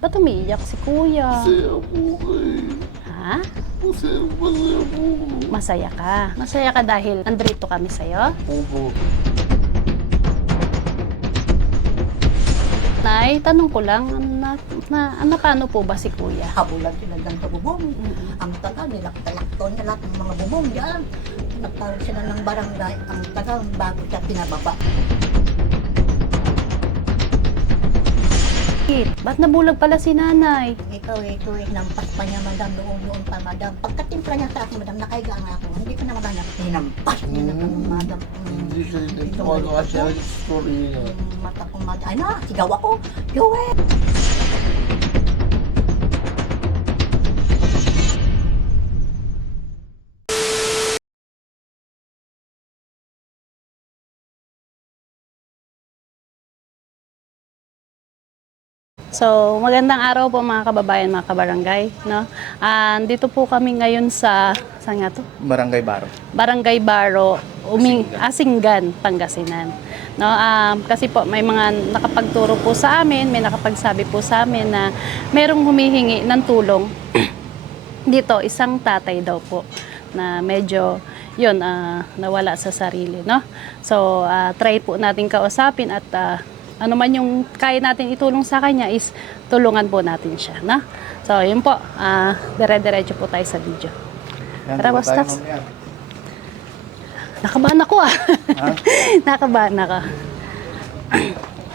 Ba't umiiyak si kuya? Masaya po kayo. Ha? Masaya po. Masaya ka. Masaya ka dahil nandito kami sa'yo? Opo. Nay, tanong ko lang, paano po ba si kuya? Habulan sila dyan sa bubong. Ang taga, nilaktalakto niya lahat ng mga bubong dyan. Nagtawag sila ng barangay. Ang taga, bago siya pinababa. Ba't nabulag pala si nanay? Ito, hinampas pa niya, madam, noon pa, madam. Pagkatimpla niya sa akin, madam, nakaiga nga ako. Hindi ko na maganap. Hinampas niya na kami, madam. Hindi siya nagpapalo kasi ang story niya. Mata ko, madam. Ay na, sigaw ako. Joel! So, magandang araw po mga kababayan, mga kabarangay, no? Dito po kami ngayon sa, saan nga to? Barangay Baro. Barangay Baro, Asinggan, Pangasinan. No, kasi po may mga nakapagturo po sa amin, may nakapagsabi po sa amin na merong humihingi ng tulong. Dito, isang tatay daw po na medyo yun, nawala sa sarili, no? So, try po natin kausapin at ano man yung kaya natin itulong sa kanya is tulungan po natin siya, no? So, yun po, dire-diretso po tayo sa video. Tara, boss Tax. Nakabahan ako Nakabahan ako.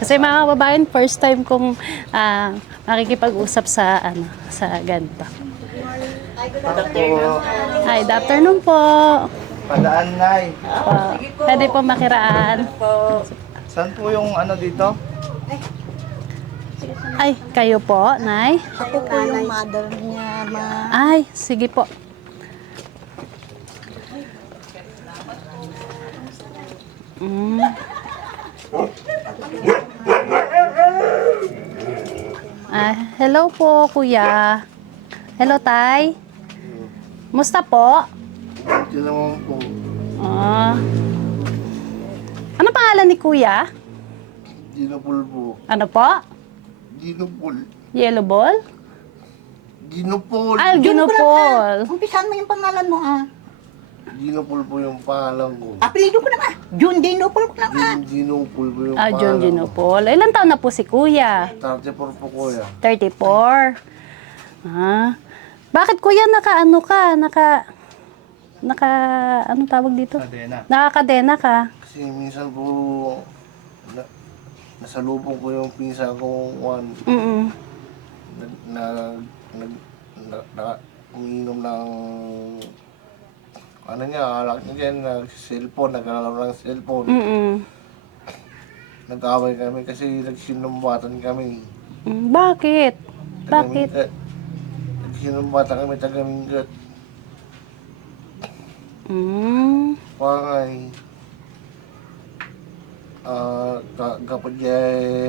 Kasi mga kababayan, first time kong makikipag-usap sa sa ganito. Hi, good afternoon po. Padaan, Nay. Pwede po makiraan. Saan po yung ano dito? Ay, kayo po, Nay? Ako po yung mother niya, ma. Ay, sige po. Hello po, kuya. Hello, tay. Musta po? Hindi naman po. Ano pangalan ni kuya? Ginopol po. Ano po? Ginopol. Yellow ball? Ginopol. Ginopol. Umpisan mo yung pangalan mo, Ginopol po yung pangalan ko. Apelido ko na nga. June Dinopol ko na nga. Ginopol po yung John pangalan ko. Ginopol. Ilan taon na po si kuya? 34 po kuya. 34. Bakit kuya naka-ano ka? Anong tawag dito? Adena. Nakakadena ka? Kasi minsan po nasalubong ko yung pinsa kong Mm. umiinom ng ano niya, alak niya dyan, nag-cellphone, naglalaro ng cellphone. Mm. Nag-away kami kasi nagsinumbatan kami. Bakit? Bakit? Nagsinumbatan kami taga-Minggat. Mm. Pangay. Kapadyay.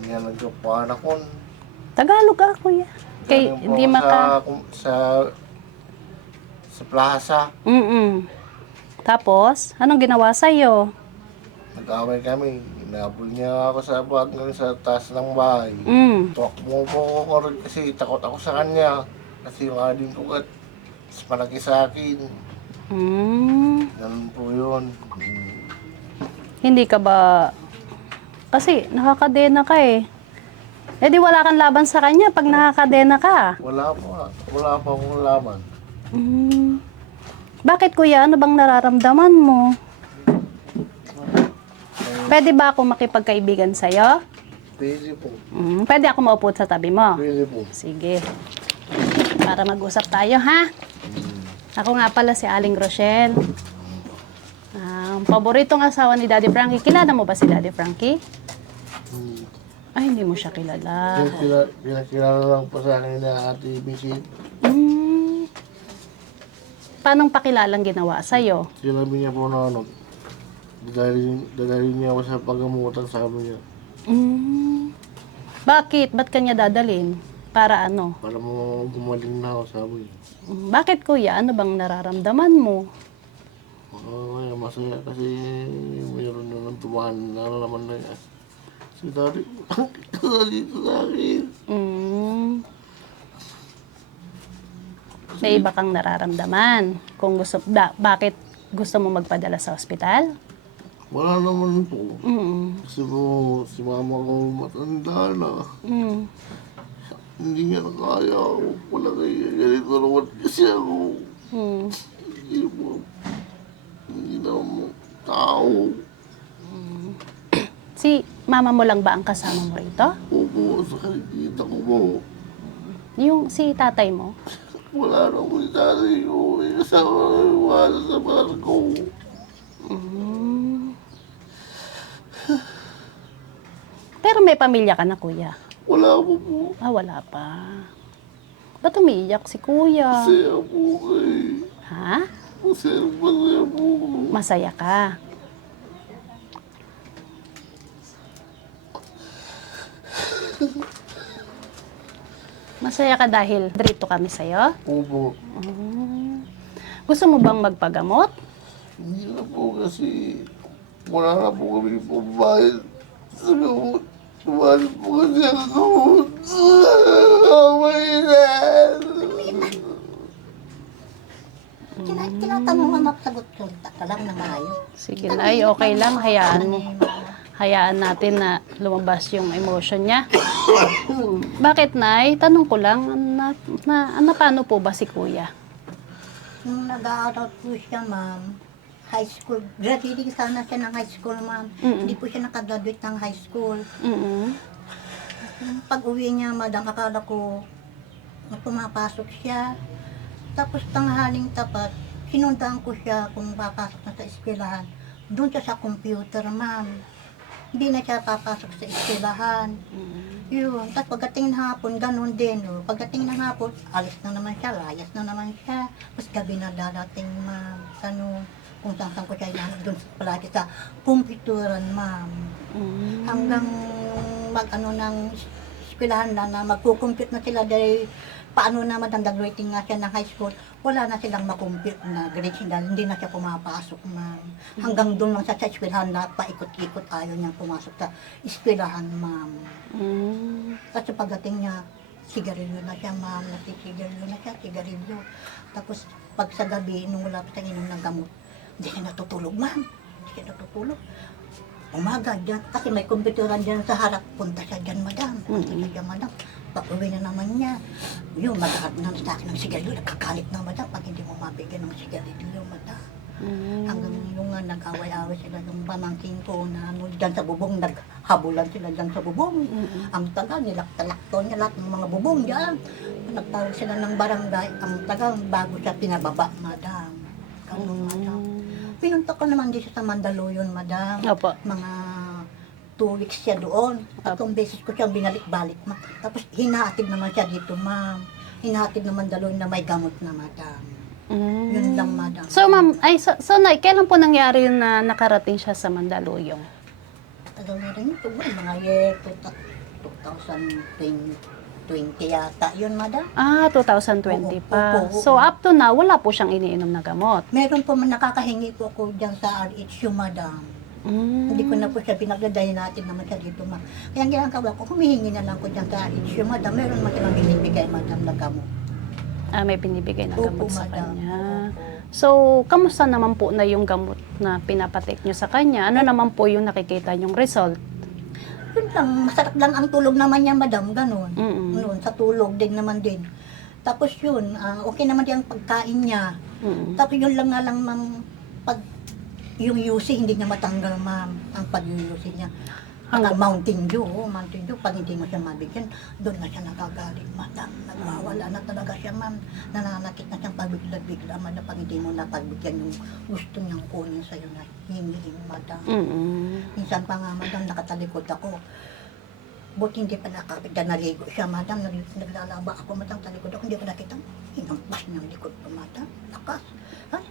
Nga nagkapanakon. Tagalog ka, kuya. Kay, hindi maka... Sa plaza. Mm. Tapos, anong ginawa sa'yo? Nag-away kami. Inabol niya ako sa hanggang sa taas ng bahay. Mm. Tuwakbo po ako rin kasi takot ako sa kanya. Kasi yung ading ko mas malaki sa akin. Mm. Ganun po yun. Hindi ka ba... Kasi nakakadena ka eh. Eh di wala kang laban sa kanya pag nakakadena ka. Wala pa akong laban. Mm. Bakit kuya? Ano bang nararamdaman mo? Pwede ba ako makipagkaibigan sa'yo? Pwede po. Pwede ako maupo sa tabi mo? Pwede po. Sige. Para mag-usap tayo, ha? Ako nga pala si Aling Rochelle. Ang paboritong asawa ni Daddy Frankie. Kilala mo ba si Daddy Frankie? Ay, hindi mo siya kilala. Pinakilala lang po sa akin na Ate Bisit. Paanong pakilalang ginawa sa'yo? Sinabi niya po na ano, dadalhin niya ako sa paggamutan, sabi niya. Bakit? Ba't kanya dadalhin? Para ano? Para mo gumaling na ako, sabi niya. Bakit kuya? Ano bang nararamdaman mo? Masaya kasi mayroon na ng tumahan na naman na Sinabi ko, dito sa akin. May iba kang nararamdaman. Kung gusto, bakit gusto mo magpadala sa ospital? Wala naman po. Mm. Kasi po, si mama ko matanda na. Mm. Hindi niya na kaya. Wala kaya. Ganito naman kasi ako. Mm. Hindi po. Hindi na mo tao. Si mama mo lang ba ang kasama mo rito? Opo, sa kalikita ko po. Yung si tatay mo? Wala na po si tatay ko. May kasama na iwala sa barko. Mm. Pero may pamilya ka na, kuya? Wala po po. Ah, wala pa. Ba't umiiyak si kuya? Masaya po kayo. Ha? Masaya po. Masaya ka. Masaya ka dahil dito kami sa'yo? Opo. Gusto mo bang magpagamot? Hindi na po kasi wala na po kami pambayad. Sabi ko, tumalas po kasi ako. Mainan! Tinatanong nga magsagot ko. Taka lang na maayos. Sige, Nay, okay lang. Hayaan mo. Hayaan natin na lumabas yung emotion niya. Bakit, Nay? Tanong ko lang, paano po ba si kuya? Nung nag-aaral po siya, ma'am, high school, graduating sana siya ng high school, ma'am. Hindi po siya nakagraduate ng high school. Pag uwi niya, madam, akala ko na pumapasok siya. Tapos tanghaling tapat, sinundan ko siya kung papasok na sa eskwelahan. Doon siya sa computer, ma'am. Hindi na siya papasok sa eskwelahan. Yun. Tapos pagdating ng hapon, ganun din. Oh. Pagdating ng hapon, alis na naman siya, layas na naman siya. Tapos gabi na darating, ma'am. Ano, kung saan ko siya doon palagi sa computeran, ma'am. Hanggang mag-ano ng eskwelahan na magkukumpute na sila dahil paano naman ang graduating nga siya ng high school, wala na silang makumpute na grade dahil hindi na siya pumapasok, ma'am. Hanggang doon lang siya sa eskwelahan na paikot-ikot ayaw niyang pumasok sa eskwelahan, ma'am. Kasi pagdating niya, sigarilyo na siya, ma'am. Sigarilyo na siya, sigarilyo. Tapos pag sa gabi, nung wala pa siyang inom ng gamot, hindi siya natutulog, ma'am. Hindi siya natutulog. Umaga dyan, kasi may komputeran dyan sa harap. Punta siya dyan, madam. Punta siya dyan, madam. Pag-uwi na naman niya, yun, mag-ahap na sa akin ng sigarilyo. Nagkakalit na, madam, pag hindi mo mabigyan ng sigarilyo, madam. Hanggang yung nag-away-away sila yung pamangkin ko na ano, dyan sa bubong, naghabulan sila dyan sa bubong. Ang taga, nilaktalakto niya lahat ng mga bubong dyan. Nagtawag sila ng barangay, ang taga, bago siya pinababa, madam. Ganun, madam. Pinunta ko naman din siya sa Mandaluyong, madam. Opo. Mga 2 weeks siya doon. Tatlong beses ko siya binalik-balik, ma'am. Tapos hinahatid naman siya dito, ma'am. Hinahatid naman Mandaluyong na may gamot na, madam. Yun lang, madam. So, ma'am, Nay, kailan po nangyari yun na nakarating siya sa Mandaluyong? Tagal na rin ito, mga year 2020 yata yun, madam. Ah, 2020 pa. Oo. So, up to now, wala po siyang iniinom na gamot. Meron po man nakakahingi po ako dyan sa RHU, madam. Hindi ko na po siya pinagdadahin natin naman siya dito, ma'am. Kaya ang ginagawa ko, humihingi na lang ko dyan sa RHU, madam. Meron man silang binibigay, madam, na gamot. Ah, may binibigay na gamot Opo, sa madam. kanya. So, kamusta naman po na yung gamot na pinapatik nyo sa kanya? Ano naman po yung nakikita nyong result? Yun lang, masarap lang ang tulog naman niya, madam, ganun. Mm-mm. Noon, sa tulog din naman din. Tapos yun, okay naman din ang pagkain niya. Tapos yun lang nga lang, ma'am, pag yung UC, hindi niya matanggal, ma'am, ang pag-UC niya. Hanggang Mountain Dew, Mountain Dew, pag hindi mo siya mabigyan, doon na siya nagagalit, madam. Nagwawala na talaga siya, ma'am. Nananakit na siyang pabigla-bigla, madam, pag hindi mo napagbigyan yung gusto niyang kunin sa'yo na hingin, madam. Minsan pa nga, madam, nakatalikod ako. Buti hindi pa nakapit na naligo siya, madam. Naglalaba ako, madam, talikod ako. Hindi ko nakita, hinampas niyang likod ko, madam. Lakas.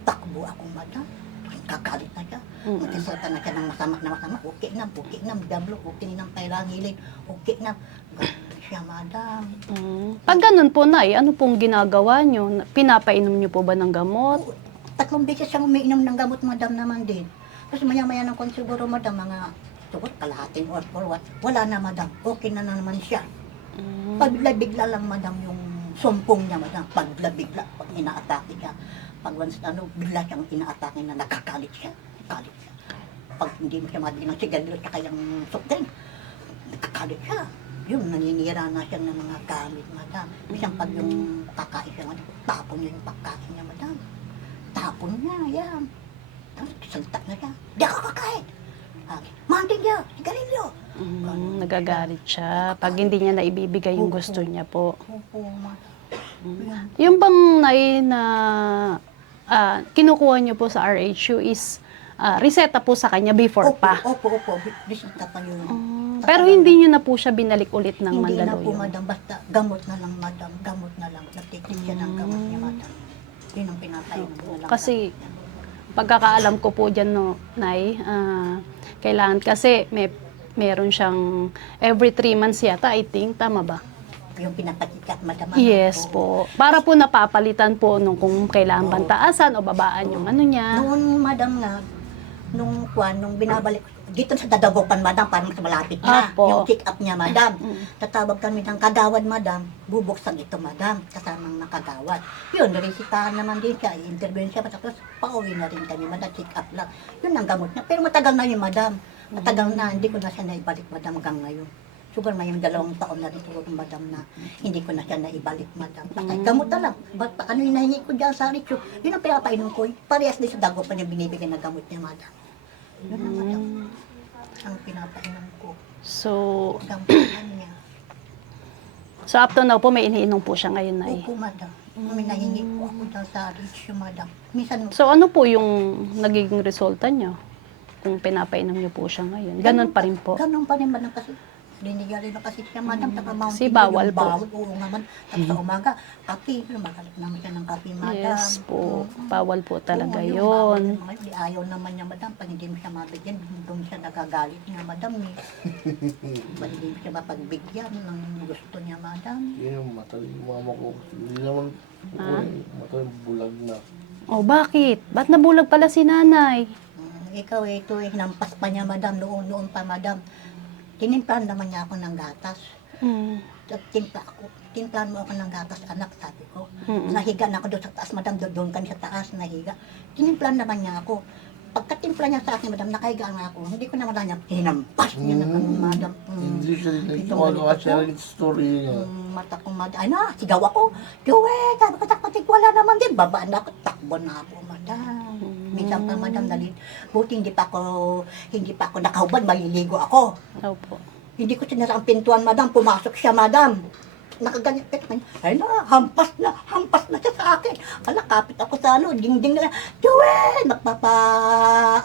Takbo ako, madam. Kakalit na siya. Magkasalta na siya ng masama. Okay na, dablo, okay na, pairangilin, okay na. Ganun siya, madam. Pag ganun po, Nay, ano pong ginagawa nyo? Pinapainom nyo po ba ng gamot? 3 beses siyang umiinom ng gamot, madam, naman din. Tapos maya-maya ng siguro, madam, mga siguro kalahating oras or what. Wala na, madam. Okay na naman siya. Mm. Pagla-bigla lang, madam, yung sumpong niya, madam. Pagla-bigla, pag inaatake siya. Pag once, bigla siyang inaatake na nakakalit siya. Kalit siya. Pag hindi mo siya mabigyan ng sigarilyo at saka yung sukten, nakakalit siya. Yun, naninira na siya ng mga gamit, madam. Minsan pag yung kakain siya, madam, tapon niya yung pagkain niya, madam. Tapon niya, yan. Tapos saltak na siya. Di ako kakain. Mantin niya, sigarilyo. Nagagalit siya pag hindi niya naibibigay yung gusto niya po. Opo, madam. Yung bang nai na kinukuha niyo po sa RHU is reseta po sa kanya before pa. Opo. Bisita pa yun. Pero hindi niyo na po siya binalik ulit ng Hindi na po, Mandaluyong. madam. Basta gamot na lang, madam. Gamot na lang. Nagtitik siya ng gamot niya, madam. Yun ang pinapainom na lang. Kasi pagkakaalam ko po dyan, no, Nay, kailangan kasi meron siyang every 3 months yata, I think. Tama ba? Yung pinapatikat, madam. Yes po. Para po napapalitan po nung kung kailangan bang taasan o babaan yung ano niya. Noon, madam, nga, nung binabalik, dito sa Dadagopan, madam, parang mas malapit na. Apo. Yung check-up niya, madam. Tatawag kami ng kagawad, madam. Bubuksan ito, madam. Kasamang nakagawad. Yun, narisitahan naman din siya. I-interview siya. Tapos, pauwi na rin kami, madam. Check-up lang. Yun ang gamot niya. Pero matagal na yun, madam. Matagal na. Hindi ko na siya naibalik, madam, hanggang ngayon. Siguro may 2 taon na rin siguro, madam, na hindi ko na siya naibalik, madam. Patay, gamot na lang. Ano yung nahingi ko dyan sa Richo? Yun ang pinapainom ko. Parehas din sa Dagopan yung binibigay na gamot niya, madam. Yun ang madam. Ang pinapainom ko. So, Gamutan niya. so up to now po may iniinom po siya ngayon, Nay. Opo, madam. May nahingi ko ako dyan sa Richo, madam. Minsan, So ano po yung nagiging resulta niyo? Kung pinapainom niyo po siya ngayon. Ganon pa rin po. Ganun pa rin, madam, kasi linigari na kasi siya, madam, taka Mountain Kasi Dew, bawal yung po. bawal, oo nga, madam. Tapos sa umaga, kape, magalit naman siya ng kape, madam. Yes po. Bawal po talaga Oo, yung bawal yun. naman, ayaw naman niya, madam, pag hindi mo siya mabigyan, doon siya nagagalit niya, madam, eh. Pag hindi mo siya mapagbigyan ng gusto niya, madam. Yun, mata yung mama ko. Hindi naman mata yung bulag na. Oh, bakit? Ba't nabulag pala si nanay? Ikaw, ito, hinampas pa niya, madam, noon pa, madam. Tinimplahan naman niya ako ng gatas. Mm. Timplahan mo ako ng gatas, anak, sabi ko. Mm-mm. Nahiga na ako doon sa taas, madam, doon kami sa taas, nahiga. Tinimplahan naman niya ako. Pagkatimpla niya sa akin, madam, nakahiga nga ako. Hindi ko naman niya, hinampas niya na kami, madam. Hindi siya rin Ito, nagkawagawa ganito siya po. rin story niya. Mata ko, madam, ay na, sigaw ako. Joey, sabi ko, takpatik, wala naman din. Babaan na ako, takbo na ako, madam. Minsan pa, madam, buti hindi pa ako nakahubad, maliligo ako. Opo. Hindi ko sinara ang pintuan, madam. Pumasok siya, madam. Nakaganyan. Ay na, hampas na siya sa akin. Ala, kapit ako sa dingding na. Joel!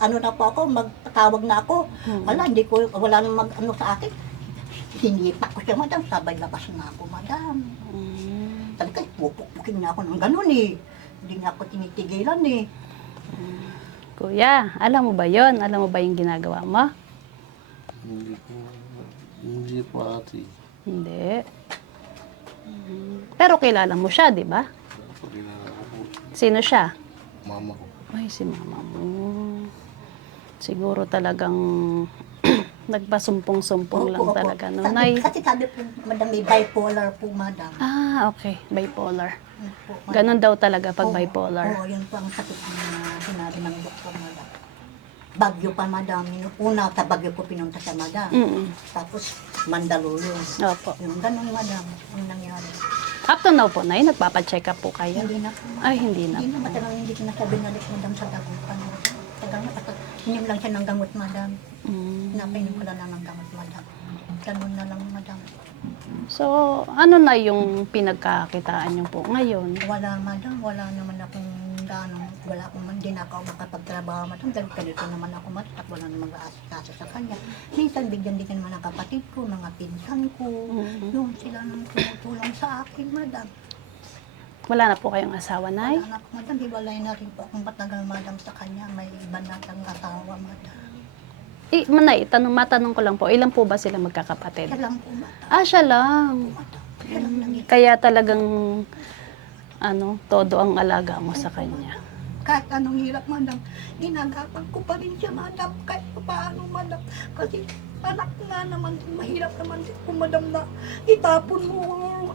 Ano na po ako, magpatawag na ako. Ala, wala nang sa akin. Hinipak ko siya, madam. Sabay labas na ako, madam. Talaga, pupukpukin niya ako ng ganun eh. Hindi niya ako tinitigilan eh. Kuya, alam mo ba yon? Alam mo ba yung ginagawa mo? Hindi pa ate. Hindi. Pero kilala mo siya, di ba? Pagkilala ko po, Sino siya? mama ko. Ay, si mama mo. Siguro talagang nagpasumpong-sumpong lang Opo, opo. talaga. No? Kasi sabi po, madam, may bipolar po, madam. Okay. Bipolar. Opo, madam. Ganon daw talaga pag Oo, bipolar. Oo, yun po ang sakit na sinabi ng doktor, madam. Bagyo pa, madam. Una sa Bagyo ko pinunta sa madam. Mm. Tapos Mandaluyong. Opo. Yung ganun, madam, ang nangyari. Up to now po, Nay, nagpapacheck up po kayo? Hindi na po. Ay, hindi na. Hindi na matagal, hindi ko na siya binalik, madam, sa Dagupan. Tagal na, basta inim lang siya ng gamot, madam. Napainom ko na lang ng gamot, madam. Ganun na lang, madam. So, ano na yung pinagkakitaan niyo po ngayon? Wala, madam. Wala naman akong wala akong hindi na ako makapagtrabaho, madam. Dahil ganito naman ako, madam. At wala namang mag-aasikaso sa kanya. Minsan, bigyan din naman ang kapatid ko, mga pinsan ko. Yun, sila nang tumutulong sa akin, madam. Wala na po kayong asawa, Nay? Wala na ako, madam. Hiwalay na rin po akong matagal, madam, sa kanya. May iba na kang asawa, madam. Nay, matanong ko lang po, ilan po ba sila magkakapatid? Siya lang po, madam. Siya lang. Madam. Siya lang nangit. Kaya talagang, todo ang alaga mo sa kanya. kahit anong hirap, madam, ginagapan ko pa rin siya, madam, kahit paano, madam. Kasi anak nga naman, mahirap naman din po, madam, na itapon mo ang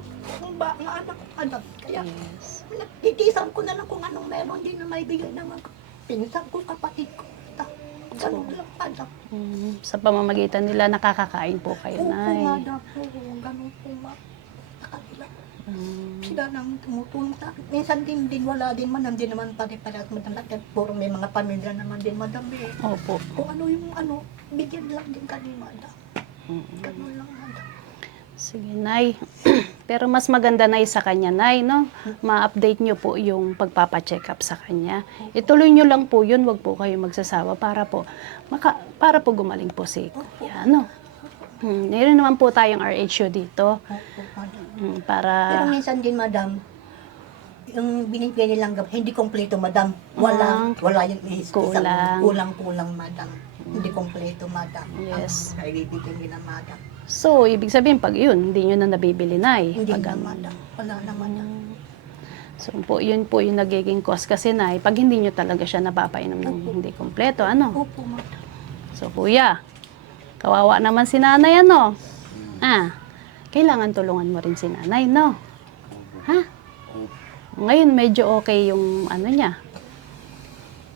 nga anak, madam. Kaya, Yes. nagtitisan ko na lang kung anong meron din na may bigay ng mga pinsan ko, kapatid ko. Ganun lang, madam. Sa pamamagitan nila, nakakakain po kayo, Opo, Nay. madam, oo, ganun po, madam. Sa kanila. Sila nang tumutulong sa akin. Minsan din wala din, madam, din naman pare-parehas, madam. At puro may mga pamilya naman din, madam, eh. Opo. Kung ano yung bigyan lang din kami, madam. Ganun lang, madam. Sige, Nay. Pero mas maganda, Nay, sa kanya, Nay, no? Ma-update nyo po yung pagpapacheck up sa kanya. Ituloy nyo lang po yun, wag po kayo magsasawa para po, para po gumaling po si Kuya, no? Meron naman po tayong RHO dito. Opo, madam. Pero Para, minsan din, madam, yung binibigay nilang gamot, hindi kompleto, madam. Wala yung Kulang. kulang-kulang, madam. Hindi kompleto, madam. Yes. Ang naibibigay nila, madam. so, ibig sabihin, pag yun, hindi nyo na nabibili, Nay. Hindi Pag na, ano. madam. Wala na, madam. So, yun po yung nagiging cause kasi, Nay, pag hindi nyo talaga siya napapainom ng hindi kompleto, ano? Opo, madam. So, Kuya, kawawa naman si nanay, ano? Kailangan tulungan mo rin si nanay, no? Ha? Ngayon, medyo okay yung ano niya.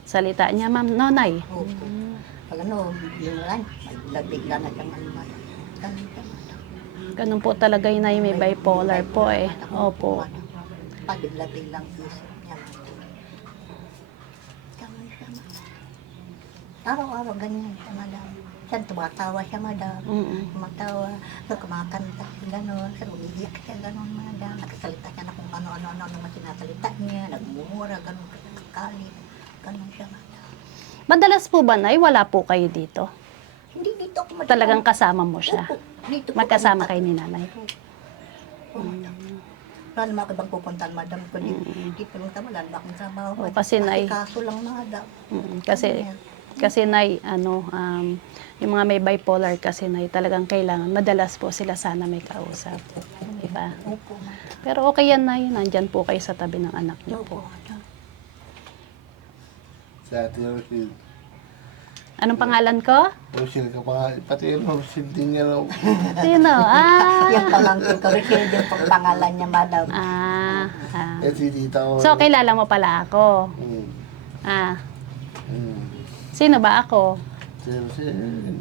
Salita niya, ma'am, no, Nay? Opo. Pag yung lang, bigla na siyang madam. Ganun siya, madam. Ganun po talaga yun, Nay, may bipolar po eh. Opo. Pag bigla-biglang isip niya, madam. Ganun siya, madam. Araw-araw ganyan siya, madam. Siya tumatawa siya, madam. Tumatawa, kumakanta, gano'n. Pero umiiyak siya, gano'n, madam. Nagsasalita siya na kung ano-ano naman sinasalita niya. Nagmumura, gano'n, kakalit. Gano'n siya, madam. Madalas po ba, Nay, wala po kayo dito? Hindi dito ako madam. Talagang kasama mo siya? Opo, dito po Magkasama kami. kayo ni nanay? Oo, madam. Wala naman ako ibang pupuntahan, madam. Kundi dito lang tayo, wala naman akong trabaho. Oo, kasi, Nay, kaso lang, madam. Kasi Nay, yung mga may bipolar kasi, Nay, talagang kailangan, madalas po sila sana may kausap. Diba? Opo, madam. Pero okay yan, Nay, nandyan po kayo sa tabi ng anak niyo Opo, po. madam. Sa Ate Rochelle. Anong pangalan ko? Rochelle ka pa, pati yung Rochelle din niya raw. Sino? Yung pamangkin ko, Richelle, yung pangalan niya, madam. Eh, si tita ko. So, kilala mo pala ako. Hmm. Ah, Hmm. sino ba ako? Si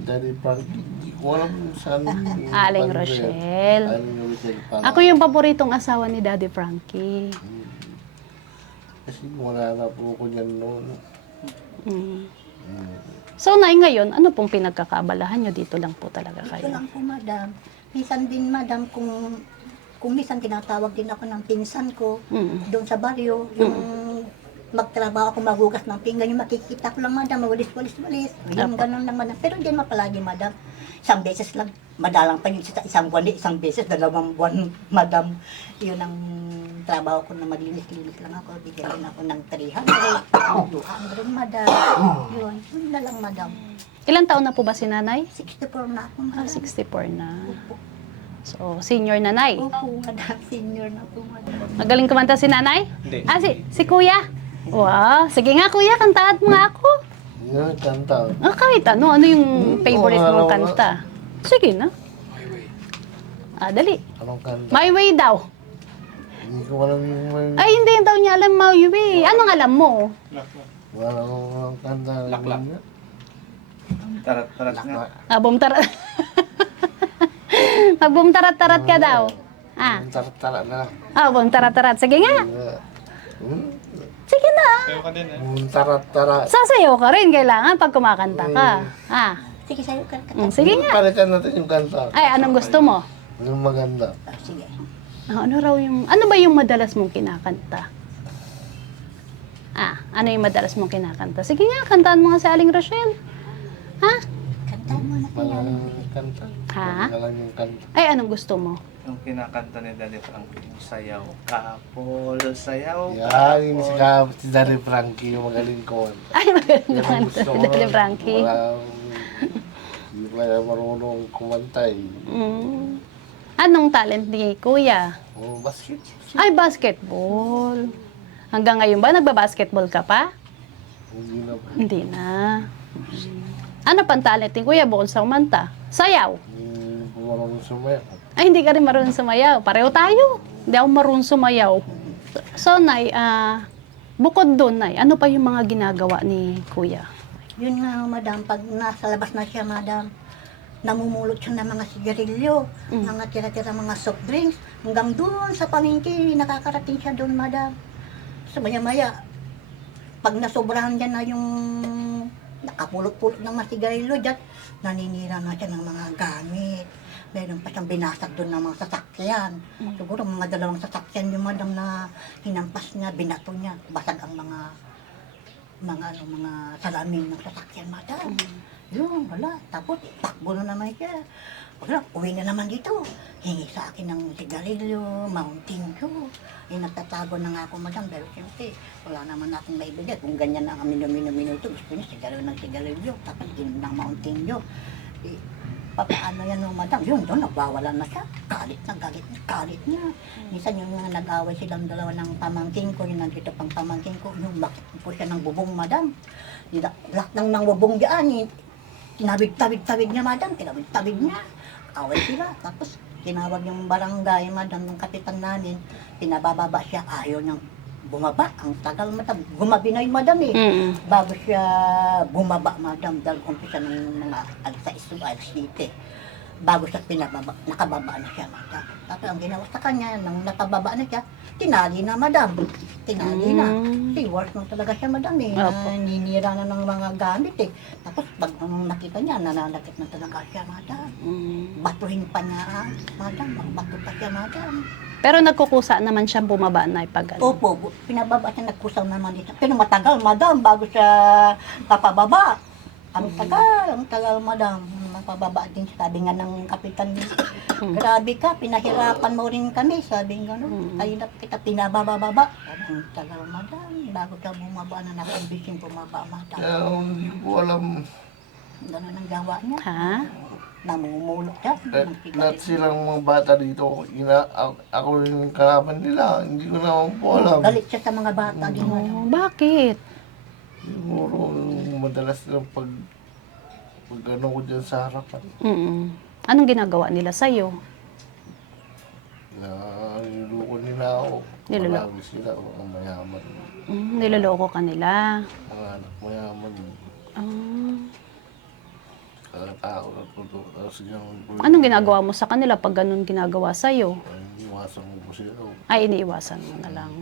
Daddy Frankie, hindi ko alam kung saan yung Aling pan- Rochelle. Aling Rochelle pala. Ako yung paboritong asawa ni Daddy Frankie. Kasi wala na po ko dyan noon. Mm. So, Nay, ngayon, ano pong pinagkakaabalahan nyo? Dito lang po talaga Ito kayo. lang po, madam. Minsan din, madam, kung minsan tinatawag din ako ng pinsan ko, doon sa baryo, yung magtrabaho ako, magugas ng pinggan, yung makikita ko lang, madam, mawalis-walis. Yung ganun lang, madam. Pero hindi mapalagi, madam. Isang beses lang, madalang pa yun sa isang buwan, isang beses, 2 buwan, madam. Yun ang trabaho ko na maglinis-linis lang ako. Bigyan din ako ng 300, 200, madam. Yun na lang, madam. Ilan taon na po ba si nanay? 64 na ako, madam. 64 na. Opo. So, senior nanay. Opo, madam. Senior na po, madam. Magaling kumanta si nanay? Hindi. Si kuya? Wow. Sige nga, kuya, kantahan mo nga ako. Yun, kanta. Kahit ano yung favorite Oo, mong wala. kanta. Sige na. Dali. Anong kanta? My Way daw. Hindi ko alam yung may... Ay, hindi daw niya alam My Way. Anong alam mo? Wala akong kanta. Laklak. Tarat-tarat nga. Bumtarat. Magbumtarat-tarat ka daw. Tara na. Bumtarat-tarat. Sige nga. Sige na. Tara. Sasayaw ka rin. Kailangan pag kumakanta ka. Sige, sa'yo ka. Sige nga. Palitan natin yung kanta. Ay, anong gusto mo? Yung maganda. Sige. Ano ba yung madalas mong kinakanta? Ano yung madalas mong kinakanta? Sige nga, kantaan mo nga si Aling Rochelle. Ha? Kantahan mo na kaya. Kanta. Ha? Wala lang yung kanta. Ay, anong gusto mo? Yung kinakanta ni Daddy Frankie, sayaw kapol, sayaw Yan, yung si Daddy Frankie, yung magaling ko. Ay, magaling Yan ang kumanta gusto si ko. Daddy Frankie. Hindi pa marunong kumanta eh. Anong talent ni Kuya? Oh, basket. Ay, basketball. Hanggang ngayon ba, nagbabasketball ka pa? Hindi na po. Hindi na. Ano pang talent ni Kuya bukod sa umanta? Sayaw. Hindi po marunong sumayaw. Ay, hindi ka rin marunong sumayaw. Pareho tayo. Hindi ako marunong sumayaw. So, Nay, bukod doon, Nay, ano pa yung mga ginagawa ni Kuya? Yun nga, madam, pag nasa labas na siya, madam, namumulot siya ng mga sigarilyo, mga tira-tira mga soft drinks, hanggang doon sa palengke, nakakarating siya doon, madam. So, maya-maya, pag nasobrahan niya na yung nakapulot-pulot ng mga sigarilyo dyan, naninira na siya ng mga gamit. Meron pa siyang binasag doon ng mga sasakyan. Siguro mga 2 sasakyan yung madam na hinampas niya, binato niya, basag ang mga salamin ng sasakyan, madam. Yun, wala. Tapos, takbo na naman siya. Wala, uwi na naman dito. Hingi sa akin ng sigarilyo, Mountain Dew. Nagtatago na nga ako, madam, pero siyempre, wala naman natin maibigay. Kung ganyan na kami minuto, gusto niya sigarilyo, tapos inom ng Mountain Dew. Paano yan, madam? Yun, doon, nagwawalan na siya. Galit niya. Minsan yung mga nag-away silang dalawa ng pamangking ko, yung nandito pang pamangking ko, yung bakit po siya ng bubong, madam. Lahat ng bubong diyan, tinabig-tabig niya, madam, tinabig-tabig niya. Away sila. Tapos, tinawag yung barangay, madam, ng kapitan namin, pinabababa siya, ayaw niyang bumaba. Ang tagal, madam. Gumabi na yung madam eh. Bago siya bumaba, madam, dahil umpisa ng mga alas 6 o alas 7. Bago siya pinababa, nakababa na siya, madam. Tapos ang ginawa sa kanya, nang nakababa na siya, tinali na, madam. Tinali na. Worse na talaga siya, madam eh. Opo. Ninira na ng mga gamit eh. Tapos pag nakita niya, nananakit na talaga siya, madam. Batuhin pa niya, madam. Bato pa siya, madam. Pero nagkukusa naman siyang bumaba, Nay, pag ano. Opo, pinababa siya, nagkusang naman dito. Pero matagal, madam, bago siya napababa. Ang tagal, madam. Napababa din siya. Sabi nga ng kapitan niya, grabe ka, pinahirapan mo rin kami. Sabi nga, kayo na kita pinababa. Ang tagal, madam. Bago siya bumaba na nakambising bumaba, madam. Kaya hindi ko alam. Ganun ang gawa niya. Ha? Namumulot siya. Lahat silang mga bata dito, ako yung kalaban nila. Hindi ko naman po alam. Galit siya sa mga bata din, madam. Oh, bakit? Siguro madalas lang pag ano ko dyan sa harapan. Anong ginagawa nila sa'yo? Niluluko nila ako. Niluloko. Marami sila, mga mayaman. Niloloko ka nila. Mga anak mayaman. Kakatakot at puto. Tapos ganun po. Anong ginagawa mo sa kanila pag ganun ginagawa sa'yo? Iwasan ko po sila. Ay, iniiwasan mo na lang.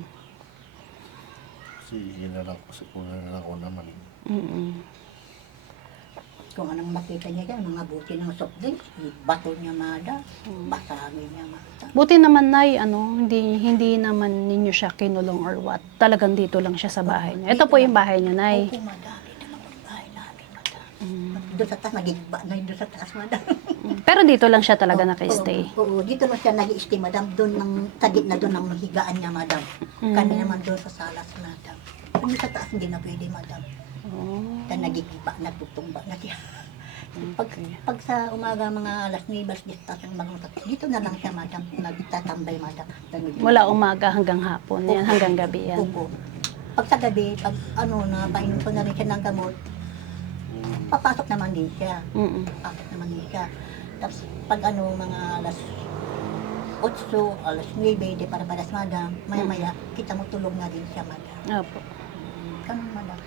Kasi hinalang ko, kunan ako naman. Kung anong makita niya dyan, mga buti ng soft drinks, bato niya, madam. Basagin niya, madam. Buti naman, Nay, hindi naman ninyo siya kinulong or what. Talagang dito lang siya sa bahay niya. Ito po yung bahay niya, Nay. Opo, madam. Ito lang ang bahay namin, madam. Doon sa taas, nagigiba na doon sa taas, madam. Pero dito lang siya talaga nakistay. Oo, dito na siya nag-i-stay, madam. Doon ng tagit na doon ang higaan niya, madam. Kami naman doon sa salas, madam. Doon sa taas, hindi na pwede, madam. Kaya nagigiba, nagtutumba na siya. Pag sa umaga, mga alas 9, dito na lang siya, madam. Nagtatambay, madam. Mula umaga hanggang hapon, yan, hanggang gabi yan. Opo. Pag sa gabi, pag napainom ko na rin siya ng gamot, papasok naman din siya. Papasok naman din siya. Tapos pag mga alas 8, alas 9, di para balas, madam, maya-maya, kita mo tulog na din siya, madam. Opo. Ganun, madam.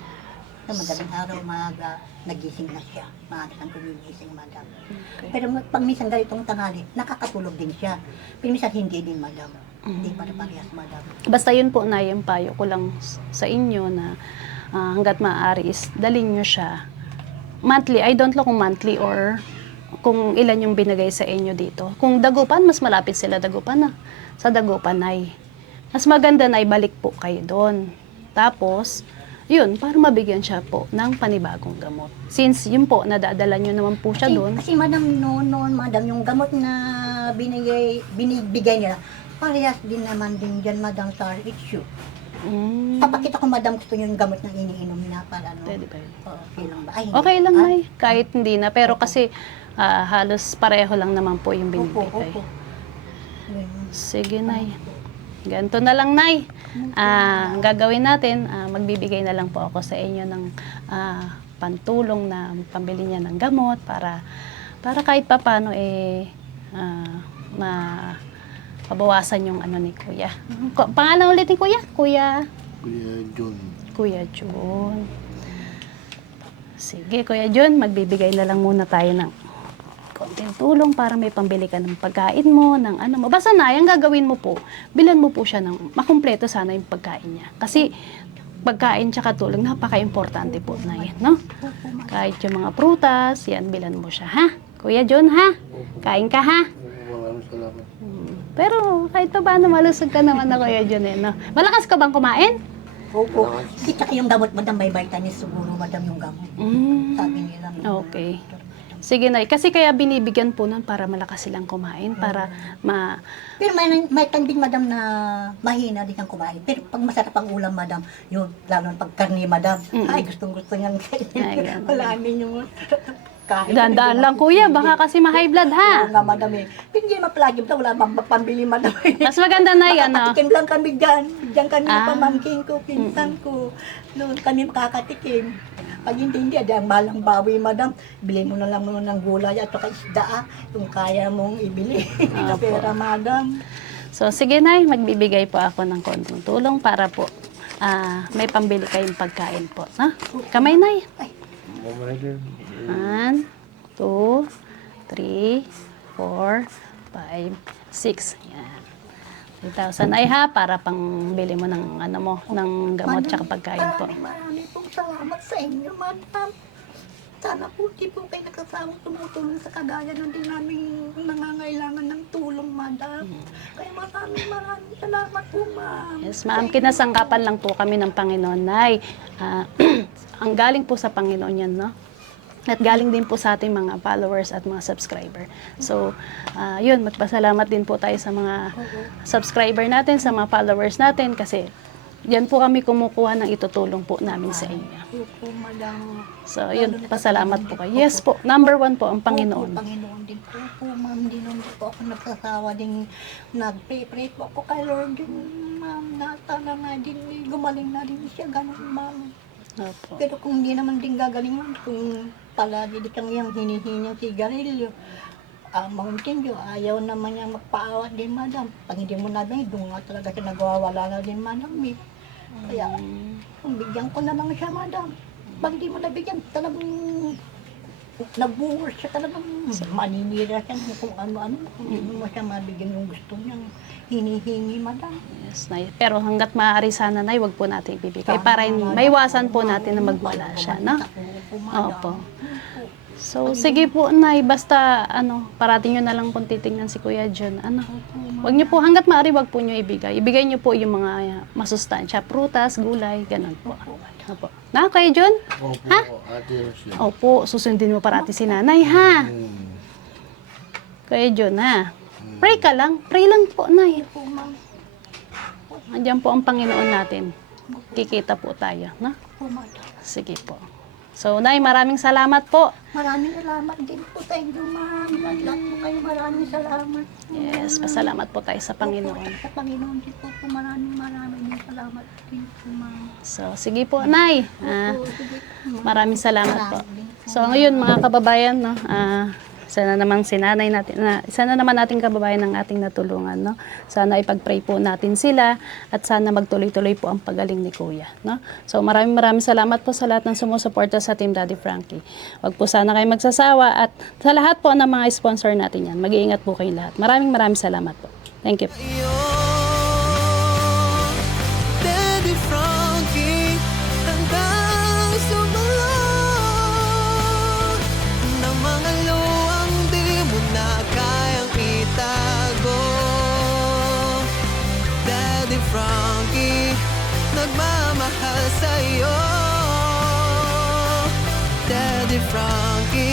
Sa madaling araw, maaga, nagising na siya. Maaga siyang gumigising, madam. Pero pag minsan ganitong tanghali, nakakatulog din siya. Pero minsan hindi din, madam. Hindi para parehas, madam. Basta yun po, Nay, yung payo ko lang sa inyo na hanggat maaari is dalhin nyo siya. Monthly, I don't know kung monthly or kung ilan yung binigay sa inyo dito. Kung Dagupan, mas malapit sila Dagupan na. Sa Dagupan, Nay. Mas maganda, Nay, balik po kayo doon. Tapos, yun, para mabigyan siya po ng panibagong gamot. Since yun po, nadadala nyo naman po siya doon. Kasi madam, noon, madam, yung gamot na binibigay nila, parehas din naman din dyan, madam, sa issue. Papakita ko, madam, gusto nyo yung gamot na iniinom niya para Pwede ba yun? Okay lang ba? Ay, hindi. Okay lang, Nay. Kahit hindi na. Pero kasi halos pareho lang naman po yung binibigay. Opo. Sige, Nay. Ganito na lang, Nay. Ang gagawin natin, magbibigay na lang po ako sa inyo ng pantulong na pambili niya ng gamot para kahit papano mabawasan yung ano ni Kuya. Pangalan ulit ni Kuya? Kuya John. Kuya Jun. Sige, Kuya Jun, magbibigay na lang muna tayo ng konting tulong para may pambili ka ng pagkain mo, ng ano mo. Basta na, yung gagawin mo po, bilan mo po siya ng makumpleto sana yung pagkain niya. Kasi pagkain tsaka tulong, napaka-importante po na yan, no? Kahit yung mga prutas, yan, bilan mo siya, ha? Kuya Jun, ha? Kain ka, ha? Maraming salamat. Pero kahit pa paano, malusog ka naman na Kuya Jun, eh, no? Malakas ka bang kumain? Opo. Kasi tsaka yung gamot, madam, may vitamins siguro, madam, yung gamot. Sabi nila. Okay. Sige, Nay. Kasi kaya binibigyan po nun para malakas silang kumain, para Pero may time din, madam, na mahina din ang kumain. Pero pag masarap ang ulam, madam, yun, lalo na pag karni, madam, ay, gustong-gusto niyang Ay, ganun. wala amin yung kahit. Dandaan lang, Kuya. Baka kasi ma-high blood, ha? Oo nga, madam, eh. Hindi maplagi, wala bang pambili, madam. Mas maganda, Nay, ano? Makakatikim lang kami dyan. Diyan kami Ah. pamangkin ko, pinsan ko. Noon kami makakatikim. Pag hindi, ang malang bawi, madam. Bili mo na lang muna ng gulay at saka isda, kung kaya mong ibili. Na pera, madam. So, sige, Nay. Magbibigay po ako ng konting tulong para po may pambili kayong pagkain po. No? Kamay, Nay. Maraming 1, 2, 3, 4, 5, 6. Yan. 3,000 ay ha, para pang bili mo ng ano mo, ng gamot tsaka pagkain po. Marami pong salamat sa inyo, madam. Sana po di po kayo nakasama tumutulong sa kagaya ng din namin nangangailangan ng tulong, madam. Kaya maraming salamat po, ma'am. Yes, ma'am. Kinasangkapan lang po kami ng Panginoon, Nay. Ang galing po sa Panginoon yan, no? At galing din po sa ating mga followers at mga subscriber. So, yun, magpasalamat din po tayo sa mga subscriber natin, sa mga followers natin, kasi yan po kami kumukuha ng itutulong po namin sa inyo. Opo, madam. So, yun, pasalamat po kayo. Yes po, number 1 po ang Panginoon. Opo, Panginoon din po po, ma'am. Hindi naman po ako nagsasawa din. Nag-pray po ako kay Lord din, ma'am. Na sana nga din, gumaling na rin siya. Ganun, ma'am. Opo. Pero kung hindi naman din gagaling, ma'am, kung palagi di kang yung hinihinyang sigarilyo, Mountain Dew, ayaw naman niya magpaawa din, madam. Pag hindi mo nabing, doon nga talaga siya nagwawala na din, madam. Kaya, kung bigyan ko na lang siya, madam. Pag hindi mo nabigyan, talagang nag-work siya, talagang maninira siya kung ano-ano. Kung hindi mo siya mabigyan yung gusto niyang hinihingi, madam. Yes, Nay. Pero hanggat maaari sana, Nay, wag po natin ibibigay para maiwasan po natin na magwala siya, no? Opo. So, sige po, Nay, basta, parating nyo na lang kung titingnan si Kuya John. Wag nyo po, hanggat maaari, wag po nyo ibigay. Ibigay nyo po yung mga masustansya, prutas, gulay, ganun po. Opo. Na, Kuya John? Opo, Ha? Ate Rosie. Opo, susundin mo parati si Nanay, ha? Kuya John, ha? Pray ka lang. Pray lang po, Nay. Po, ma'am. Andiyan po ang Panginoon natin. Kikita po tayo, no? Po, madam. Sige po. So, Nay, maraming salamat po. Maraming salamat din po sa inyo, ma'am. Lahat po kayo, maraming salamat. Yes, pasalamat po tayo sa Panginoon. Sa Panginoon din po, maraming din salamat din po, ma'am. So, sige po, Nay. Sige. Maraming salamat po. So, ngayon, mga kababayan, no, sana naman sinanay natin, sana naman nating kababayan ng ating natulungan, no? Sana ipag-pray po natin sila at sana magtuloy-tuloy po ang pagaling ni Kuya, no? So, maraming salamat po sa lahat ng sumusuporta sa Team Daddy Frankie. Huwag po sana kayo magsasawa at sa lahat po ng mga sponsor natin yan. Mag-iingat po kayong lahat. Maraming salamat po. Thank you. Daddy Frankie, hanggang sumalo ng mga luwang di mo na kayang itago. Daddy Frankie, nagmamahal sa'yo. Daddy Frankie,